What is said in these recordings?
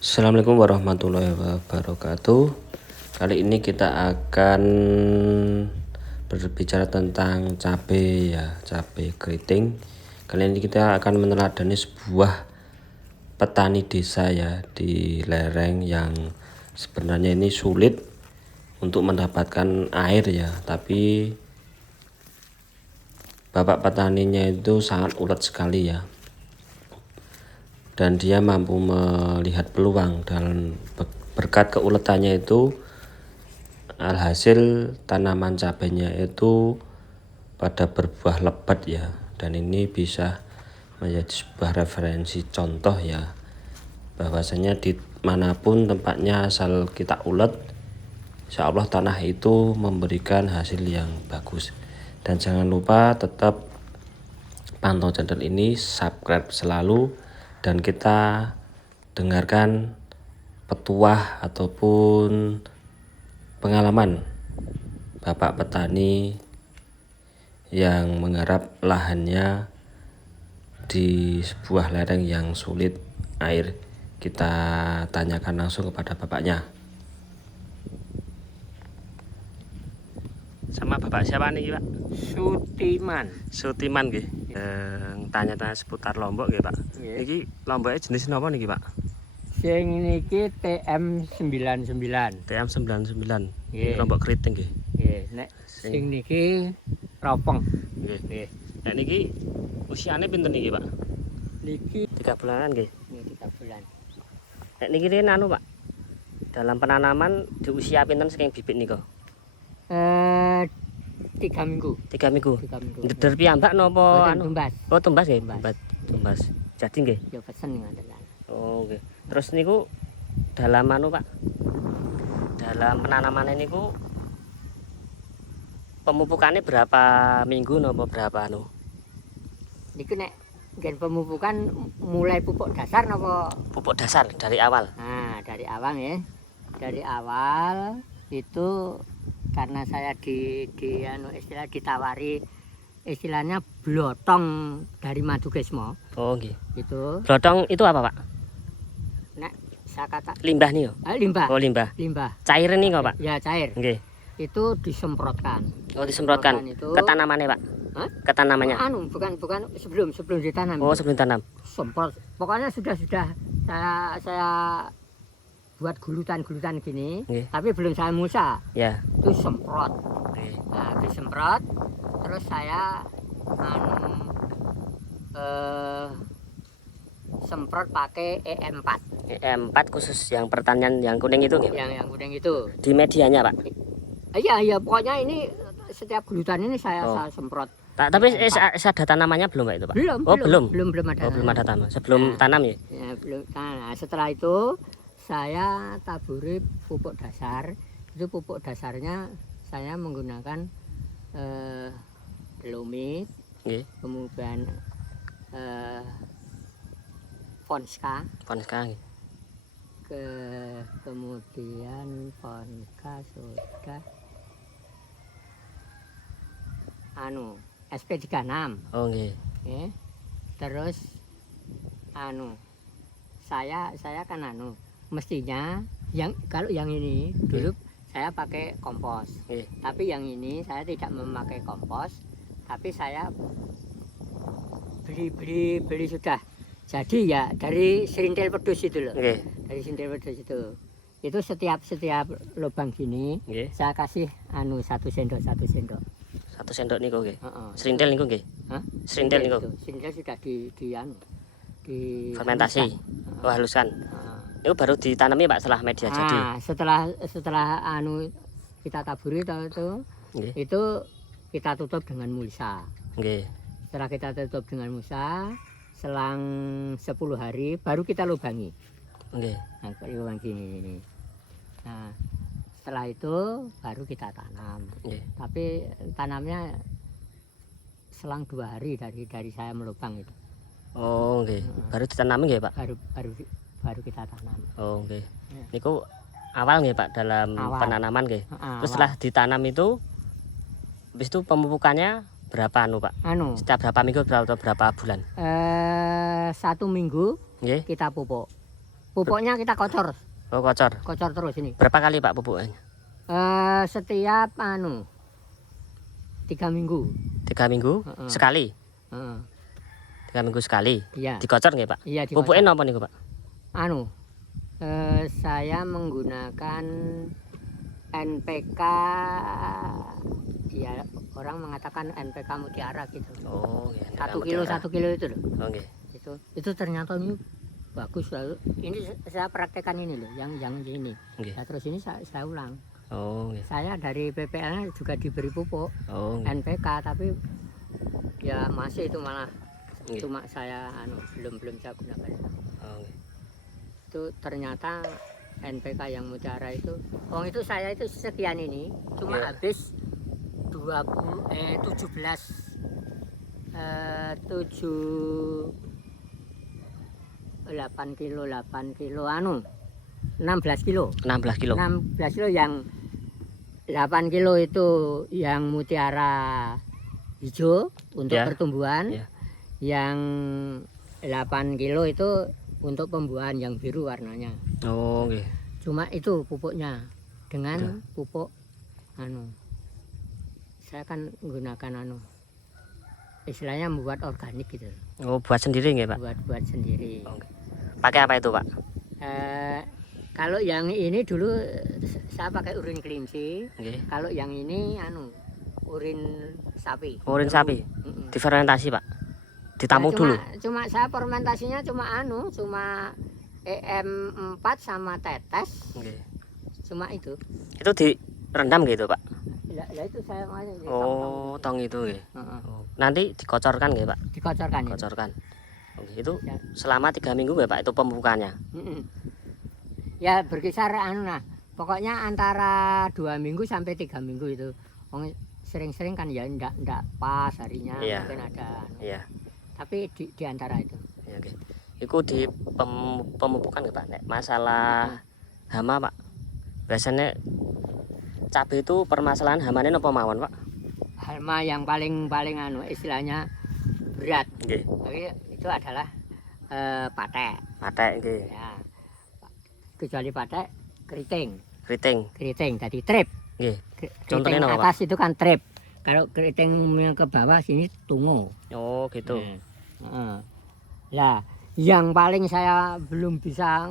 Assalamualaikum warahmatullahi wabarakatuh. Kali ini kita akan berbicara tentang cabai ya, cabai keriting. Kali ini kita akan meneladani sebuah petani desa ya di lereng yang sebenarnya ini sulit untuk mendapatkan air ya, tapi bapak petaninya itu sangat ulet sekali ya. Dan dia mampu melihat peluang, dan berkat keuletannya itu alhasil tanaman cabainya itu pada berbuah lebat ya, dan ini bisa menjadi sebuah referensi contoh ya, bahwasanya di manapun tempatnya asal kita ulet, insya Allah tanah itu memberikan hasil yang bagus. Dan jangan lupa tetap pantau channel ini, subscribe selalu, dan kita dengarkan petuah ataupun pengalaman bapak petani yang menggarap lahannya di sebuah lereng yang sulit air. Kita tanyakan langsung kepada bapaknya. Sama bapak siapa nih Pak? Sutiman nggih. Tanya-tanya seputar lombok nggih Pak. Niki lomboknya jenis napa niki Pak? Sing niki TM99. TM99. Nggih. Lombok keriting nggih. Nggih, nek sing niki ropong. Nggih. Nek niki usiane pinten niki Pak? Niki 3 bulanan nggih. 3 bulan. Nek niki rene anu Pak. Dalam penanaman di usia pinten saking bibit nika? 3 minggu. 3 minggu. 3 minggu. Ndeder piyambak napa Boten anu? tumbas. Oh, tumbas nggih. Tumbas. Tumbas. Jadi nggih. Ya pesen ngoten. Oh, nggih. Terus niku dalam anu Pak. Dalam penanaman niku pemupukannya berapa minggu napa berapa anu? Niku nek nggen pemupukan mulai pupuk dasar napa? Pupuk dasar dari awal. Nah, dari awal ya. Dari awal itu karena saya ditawari istilahnya blotong dari Madukesmo. Oh, nggih. Itu Blotong itu apa Pak? nek saya kata Limbah nih yo. limbah. Oh, limbah. Limbah. Cair nih kok Pak? Ya, cair. Nggih. Itu disemprotkan. Oh, disemprotkan Itu ke tanamannya Pak? Hah? Ke tanamannya? bukan sebelum ditanam. Oh, sebelum tanam. Semprot. Pokoknya sudah saya buat gulutan gini, Nggih. tapi belum saya musa. Ya. Itu semprot. Nggih. Nah, disemprot, terus saya semprot pakai EM4. EM4 khusus yang pertanian yang kuning itu nggih? Yang kuning itu. Di medianya Pak? Iya, pokoknya ini setiap gulutan ini saya semprot. Tapi ada tanamannya belum Pak itu Pak? Belum. Oh, belum. Belum ada. Oh, belum ada tanam. Sebelum tanam ya? Ya, belum. Nah, setelah itu saya taburi pupuk dasar. Itu pupuk dasarnya saya menggunakan Lumit, Nggih. kemudian Fonska, Nggih. kemudian Fonska sudah SP36. Oh, nggih. Terus saya kan mestinya kalau yang ini dulu saya pakai kompos. Tapi yang ini saya tidak memakai kompos, tapi saya beli sudah jadi ya dari serintil pedus itu loh. Dari serintil pedus itu setiap lubang gini saya kasih 1 sendok. 1 sendok niku nggih. Serintil niku nggih. Serintil niku. Serintil sudah di fermentasi. Oh, haluskan. Itu baru ditanami Pak setelah media jadi. Setelah kita taburi itu kita tutup dengan mulsa. Nggih. Setelah kita tutup dengan mulsa, selang 10 hari baru kita lubangi. Nggih. Nah, lubang gini. Nah, setelah itu baru kita tanam. Nggih. Tapi tanamnya selang 2 hari dari saya melubang itu. Oh, nggih. Baru ditanami nggih Pak? Baru kita tanam. Oh, nggih. Niku awal nggih Pak dalam penanaman nggih. Terus setelah ditanam itu habis itu pemupukannya berapa Pak? Setiap berapa minggu berapa bulan? 1 minggu Nggih. kita pupuk. Pupuknya kita kocor. Oh, kocor. Kocor terus ini. Berapa kali Pak pupuknya? Setiap 3 minggu. 3 minggu sekali. 3 minggu sekali. Iya. Dikocor nggih, Pak? Iya, Pupuknya napa niku, Pak? Saya menggunakan NPK, ya orang mengatakan NPK Mutiara gitu. Oh, iya. 1 kilo 1 kilo itu loh. Oh, nggih. Itu ternyata ini bagus lalu. Ini saya praktekkan ini loh, yang ini. Nggih. Nah, terus ini saya ulang. Oh, nggih. Saya dari PPL juga diberi pupuk NPK, tapi ya masih itu malah cuma saya belum saya gunakan itu. Itu ternyata NPK yang Mutiara itu, itu saya itu sekian ini cuma habis 8 kilo 16 kilo 16 kilo yang 8 kilo itu yang Mutiara hijau untuk pertumbuhan, yang 8 kilo itu untuk pembuahan yang biru warnanya. Oh, nggih. Cuma itu pupuknya dengan pupuk saya kan menggunakan istilahnya membuat organik gitu. Oh, buat sendiri nggih, Pak? Buat sendiri. Oh, pakai apa itu, Pak? Kalau yang ini dulu saya pakai urin kelinci. Kalau yang ini urin sapi. Urin sapi. Difermentasi, Pak. Ditampung dulu. Cuma saya fermentasinya cuma EM4 sama tetes. Cuma itu. Itu direndam gitu, Pak? Ya itu saya tong itu nggih. Nanti dikocorkan nggih, Pak? Dikocorkan. Kocorkan. Itu selama 3 minggu nggih, Pak, itu pemupukannya? Ya berkisar pokoknya antara 2 minggu sampai 3 minggu itu. Sering-sering kan ya enggak pas harinya, mungkin ada. Iya. Tapi di antara itu. Iya, oke. Iku di pemupukan nggih, Pak? Nek masalah hama, Pak. Biasanya cabai itu permasalahan hamane napa mawon, Pak? Hama yang paling istilahnya berat. Nggih. Tapi itu adalah patek. Patek nggih. Ya. Kecuali patek, keriting. Keriting. Jadi trip. Nggih. Contohnya napa, Pak? Atas itu kan trip. Kalau keriting ke bawah sini tungo. Oh, gitu. Lah, yang paling saya belum bisa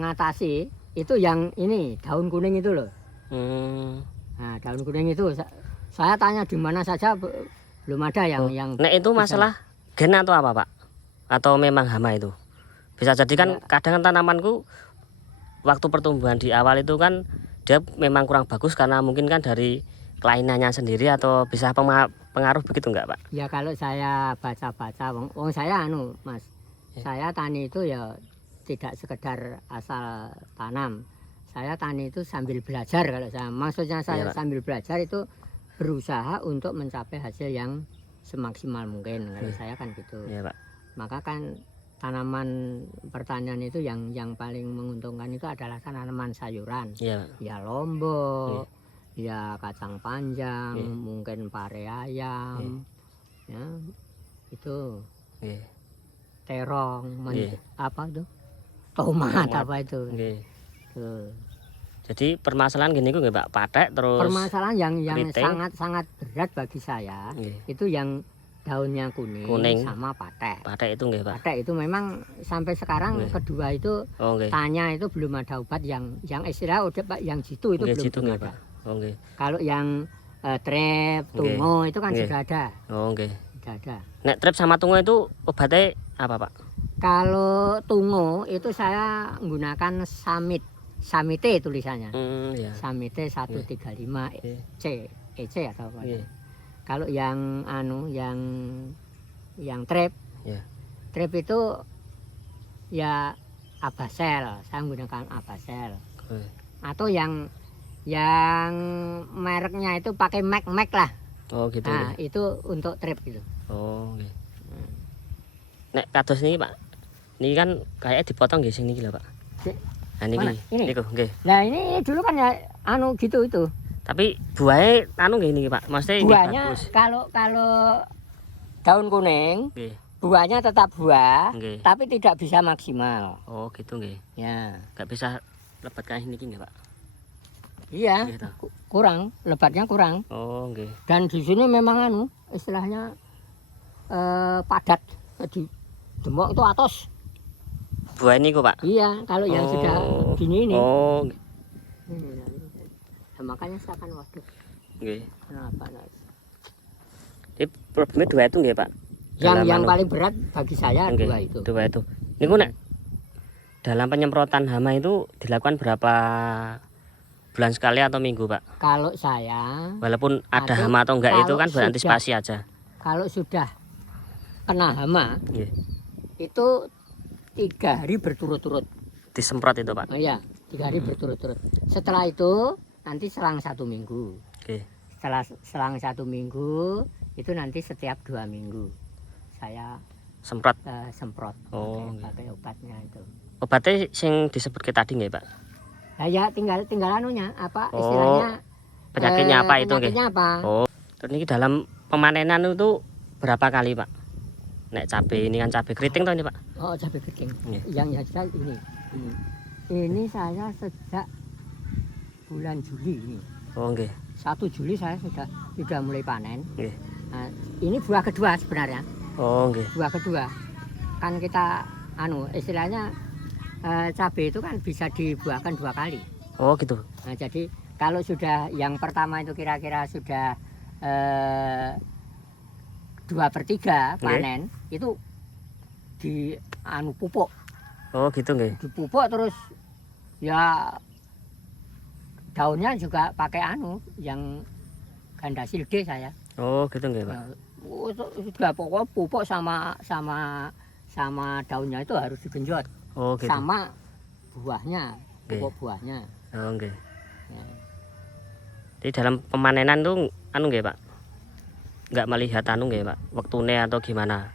ngatasi itu yang ini, daun kuning itu loh. Nah, daun kuning itu saya tanya di mana saja belum ada yang Nek itu masalah gen atau apa, Pak? Atau memang hama itu? Bisa jadi kan kadang tanamanku waktu pertumbuhan di awal itu kan dia memang kurang bagus karena mungkin kan dari kelainannya sendiri, atau bisa pengaruh begitu enggak, Pak? Ya kalau saya baca-baca, wong saya Mas. Saya tani itu ya tidak sekedar asal tanam. Saya tani itu sambil belajar kalau saya. Maksudnya saya sambil belajar itu berusaha untuk mencapai hasil yang semaksimal mungkin. Kalau saya kan gitu. Iya, Pak. Maka kan tanaman pertanian itu yang paling menguntungkan itu adalah tanaman sayuran. Ya lombok. Ya kacang panjang, mungkin pare ayam, ya itu, terong, apa itu, tomat apa itu. Jadi permasalahan gini kok nggih, Pak, patek terus. Permasalahan yang sangat berat bagi saya itu yang daunnya kuning sama patek. Patek itu nggih, Pak. Patek itu memang sampai sekarang kedua itu tanya itu belum ada obat yang istilah udah Pak yang jitu itu belum ada. Kalau yang trep, tungo itu kan sudah ada. Sudah ada. Nek trep sama tungo itu obatnya apa, Pak? Kalau tungo itu saya menggunakan Samite tulisannya. Samite 135 EC atau apa. Kalau yang yang trep itu ya Abasel, saya menggunakan Abasel. Atau yang mereknya itu pakai Mac lah. Oh, gitu. Nah, itu untuk trip gitu. Oh, nggih. Nek kados niki, Pak. Niki kan kayak dipotong nggih sing niki lho, Pak. Nah, niki. Niku nggih. Nah, ini dulu kan ya gitu itu. Tapi buahnya nggih niki, Pak. Maksudnya buahnya kalau daun kuning buahnya tetap buah, Nggih. tapi tidak bisa maksimal. Oh, gitu nggih. Ya, Nggak bisa lebat kayak niki nggih, Pak? iya, Nggih ta. kurang, lebatnya kurang. Oh, nggih. Dan di sini memang istilahnya padat. Di Demok itu atos. Buah ini kok, Pak? Iya, kalau yang sudah gini ini. Oh, nggih. Nah, makanya saya akan waduh. Nggih. Kenapa? Jadi problemnya dua itu nggih, Pak? Yang paling berat bagi saya nggih, dua itu. dua itu. Niku nek dalam penyemprotan hama itu dilakukan berapa bulan sekali atau minggu, Pak? Kalau saya, Walaupun ada hama atau enggak itu kalau kan berantisipasi aja. kalau sudah kena hama, Nggih. itu 3 hari berturut-turut. Disemprot itu, Pak? Oh iya, 3 hari berturut-turut. Setelah itu nanti selang 1 minggu. Oke. Setelah selang 1 minggu itu nanti setiap 2 minggu saya Semprot. semprot Oh, pakai obatnya itu. Obatnya sing disebut tadi nggih, Pak? Nah, ya tinggal anunya apa Oh, istilahnya penyakitnya apa itu nggih? penyakitnya apa? Oh, terus ini dalam pemanenan itu berapa kali, Pak? Nek cabai ini kan cabai keriting toh ini, Pak? Oh, cabai keriting. Nggih. Yang saya ini saya sejak bulan Juli ini. Oh, nggih. 1 Juli saya sudah mulai panen. Nggih. Nah, ini buah kedua sebenarnya. Oh, nggih. Buah kedua. Kan kita istilahnya cabai itu kan bisa dibuahkan 2 kali. Oh, gitu. Nah, jadi kalau sudah yang pertama itu kira-kira sudah 2/3 panen, itu di pupuk. Oh, gitu nggih. Dipupuk terus ya daunnya juga pakai yang Gandasil D saya. Oh, gitu nggih, Pak. Ya, sudah pokoknya pupuk sama daunnya itu harus digenjot. Oh, gitu. Sama buahnya, pupuk Nggih. buahnya. Oh, nggih. Ya. Jadi dalam pemanenan tuh nggih, Pak. Nggak melihat nggih, Pak. Waktune atau gimana.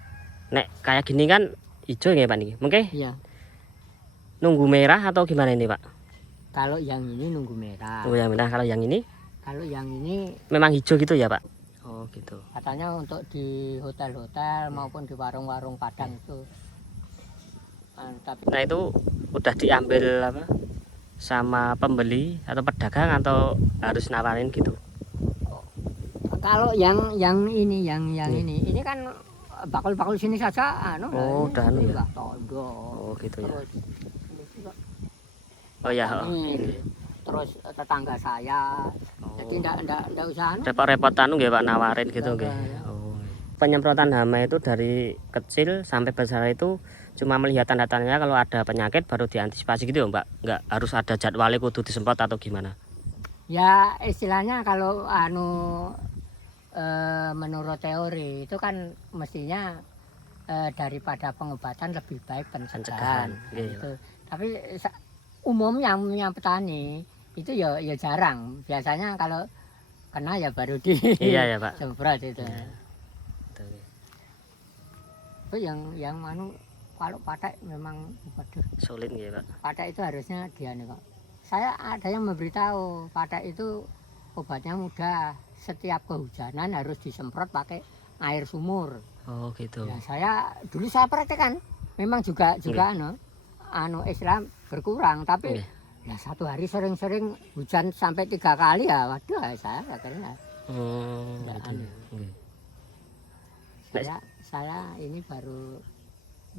Nek kayak gini kan hijau nggih, Pak niki. Mungkin Iya. nunggu merah atau gimana ini, Pak? Kalau yang ini nunggu merah. Nunggu yang merah. Kalau yang ini Kalau yang ini memang hijau gitu ya, Pak? Oh, gitu. katanya untuk di hotel-hotel maupun di warung-warung Padang itu. Tapi Nah, itu udah diambil apa? Sama pembeli atau pedagang atau harus nawarin gitu? kalau yang ini ini kan bakul-bakul sini saja Oh, udah ini ya. Mbak Tondo. Oh, gitu ya. Terus ini juga Oh ya, ini. Terus tetangga saya. Jadi enggak usah repot-repot nggih, Pak, nawarin gitu nggih. Ya. Oh. Penyemprotan hama itu dari kecil sampai besar itu cuma melihat tanda-tandanya kalau ada penyakit baru diantisipasi gitu ya, Mbak? Nggak harus ada jadwalnya kudu disemprot atau gimana? Ya istilahnya kalau menurut teori itu kan mestinya daripada pengobatan lebih baik pencegahan. Nggih, Gitu. Tapi umumnya petani itu ya jarang. Biasanya kalau kena ya baru di Iya ya, Pak. semprot itu. Betul. Itu yang kalau patek memang waduh, Sulit nggih, Pak. patek itu harusnya dia nih kok. Saya ada yang memberitahu patek itu obatnya mudah. Setiap kehujanan harus disemprot pakai air sumur. Oh, gitu. Ya dulu saya praktekkan. Memang juga Islam berkurang tapi ya 1 hari sering-sering hujan sampai 3 kali ya waduh saya akhirnya Gitu. saya ini baru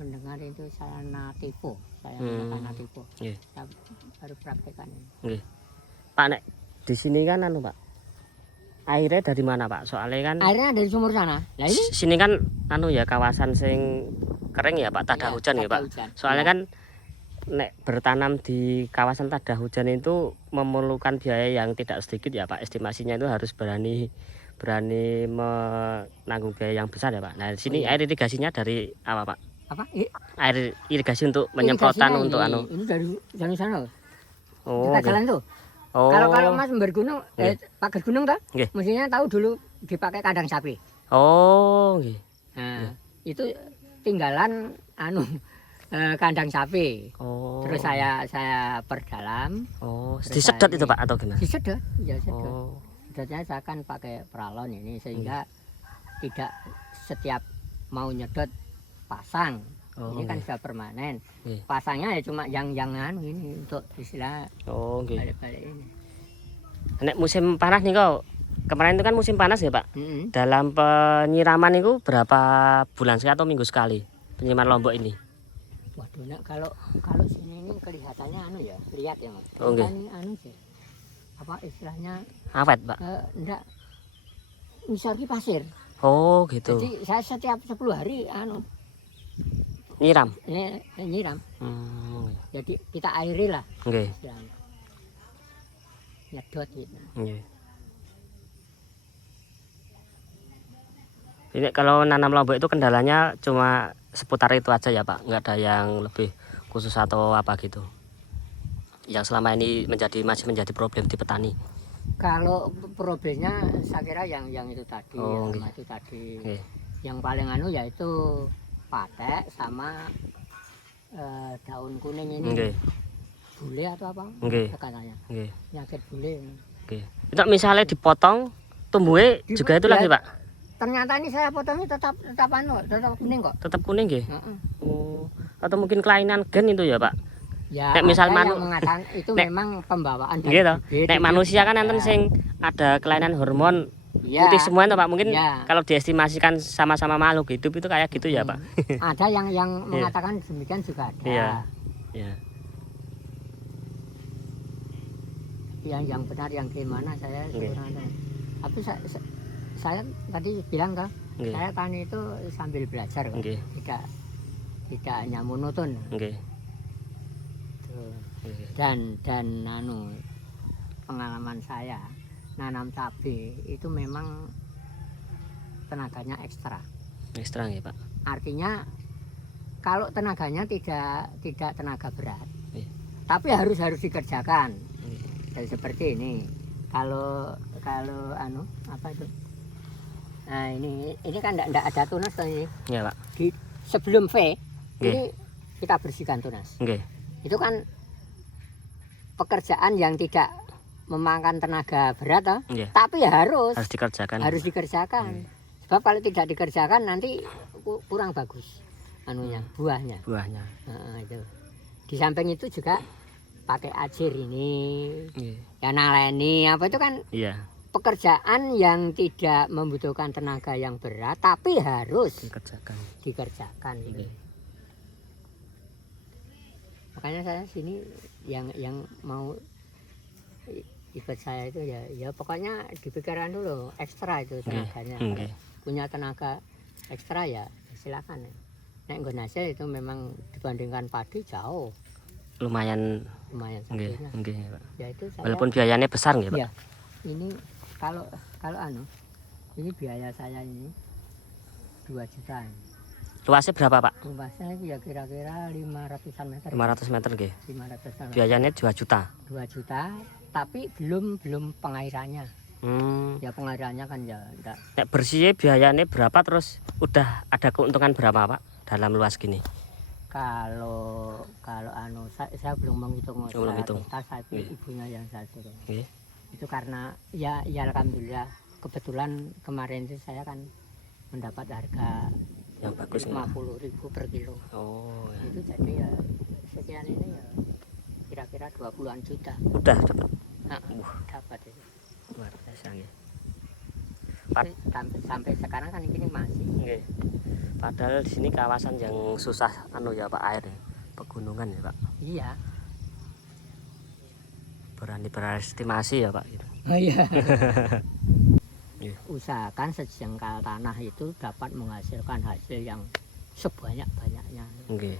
mendengar itu saya nativo Nggih. saya baru praktekkan ini. Nggih. Pak, nek di sini kan Pak. Airnya dari mana, Pak? Soalnya kan Airnya dari sumur sana. Nah ini sini kan ya kawasan sing kering ya, Pak, tak ada hujan ya, Pak. Hujan. Soalnya kan nek bertanam di kawasan tak ada hujan itu memerlukan biaya yang tidak sedikit ya, Pak. Estimasinya itu harus berani menanggung biaya yang besar ya, Pak. Nah, di sini air irigasinya dari apa, Pak? Apa? Air irigasi untuk penyemprotan untuk Ini dari sana. Oh, Kita jalan tuh. Oh. Kalau Mas bergunung, pagar gunung kan? Nggih. Mestinya tahu dulu dipakai kandang sapi. Oh, nggih. Nah, itu tinggalan kandang sapi. Oh. Terus saya perdalam. Oh, Terus disedot saya itu, Pak, atau gimana? Disedot, ya sedot. Oh. Sedotnya saya akan pakai peralon ini sehingga tidak setiap mau nyedot pasang. Oh, Ini kan nggih. sudah permanen. Nggih. Pasangnya ya cuma yang anu ini untuk istilah Oh, nggih. balik-balik ini. Nek musim panas nih kok. Kemarin itu kan musim panas ya, Pak. Mm-mm. Dalam penyiraman itu berapa bulan sekali atau minggu sekali penyiraman Lombok ini? Waduh, nak kalau sini ini kelihatannya anu ya, lihat ya Mas. Oh, nggih. Ini anu sih. Apa istilahnya? Awet, Pak. Enggak misal ki pasir. Oh, gitu. Jadi saya setiap 10 hari anu Nyiram. nyiram. Hmm, Jadi kita airi lah nggih. istilahnya. Nyedot gitu. Nggih. Ini kalau nanam lombok itu kendalanya cuma seputar itu aja ya Pak, nggak ada yang lebih khusus atau apa gitu yang selama ini masih menjadi problem di petani. Kalau problemnya saya kira yang itu tadi, Oh, sama nggih. itu tadi. Nggih. Yang paling anu yaitu patek sama daun kuning ini. Nggih. Bule atau apa? Nggih. Katanya. Nggih. Penyakit bule. Oke. Itu misalnya dipotong tumbuhnya juga itu lagi Pak. Ternyata ini saya potongnya tetap kuning kok. Tetap kuning nggih. Heeh. Oh. Atau mungkin kelainan gen itu ya Pak. Ya, Nek misal ada manu- yang mengatakan itu Nek- memang pembawaan dari Gitu. bibit Nek itu manusia kan ada. enten sing ada kelainan hormon Ya, putih semua itu Pak. Mungkin ya. kalau diestimasikan sama-sama makhluk hidup itu kayak gitu ya Pak. Ada yang mengatakan demikian juga ada. Iya. Ya. Yang benar yang gimana saya Oke. sebenarnya. Tapi saya tadi bilang kan, Nggih. saya tani itu sambil belajar kan. Nggih. Tidak hanya monoton. Nggih. Tuh. Nggih. Dan anu pengalaman saya nanam cabai itu memang tenaganya ekstra. Ekstra nggih Pak. Artinya kalau tenaganya tidak tenaga berat, Iya. tapi harus dikerjakan. Nggih. Jadi seperti ini. Kalau anu apa itu? Nah ini kan tidak ada tunas ini. Iya Pak. Sebelum V Nggih. ini kita bersihkan tunas. Nggih. Itu kan pekerjaan yang tidak memakan tenaga berat toh, Nggih. tapi harus Harus dikerjakan. Sebab kalau tidak dikerjakan nanti kurang bagus anunya, buahnya. Buahnya. Nah, itu. Di samping itu juga pakai ajir ini, Nggih. ya naleni apa itu kan Iya, pekerjaan yang tidak membutuhkan tenaga yang berat tapi harus dikerjakan. Nggih. Makanya saya sini yang mau ikut saya itu ya pokoknya dipikirkan dulu ekstra itu tenaganya. Nggih. Punya tenaga ekstra ya silakan. Nek nggon hasil itu memang dibandingkan padi jauh Lumayan. lumayan Nggih. sakitnya. Nggih Pak. Ya itu saya Walaupun biayanya besar nggih Pak. Iya. Ini kalau anu ini biaya saya ini 2 juta. Luasnya berapa Pak? Luasnya ya kira-kira 500-an meter. 500 meter nggih. 500-an. Biayanya 2 juta. 2 juta tapi belum pengairannya. Ya pengairannya kan ya enggak. Nek bersihnya biayanya berapa terus udah ada keuntungan berapa Pak dalam luas gini? Kalau anu saya belum menghitung. Belum hitung. Tapi Iya. ibunya yang saya suruh. Nggih. Itu karena ya alhamdulillah kebetulan kemarin itu saya kan mendapat harga Yang bagus nggih. 50.000 per kilo. Oh, ya. Itu jadi ya sekian ini ya kira-kira 20-an juta. Udah dapat. Nah, dapat itu. Luar biasa nggih. Sampai sekarang kan ini masih. Nggih. Padahal di sini kawasan yang susah anu ya Pak, air ya. Pegunungan ya Pak. Iya. Berani berestimasi ya Pak gitu. Oh iya. Iya. Usahakan sejengkal tanah itu dapat menghasilkan hasil yang sebanyak-banyaknya. Nggih.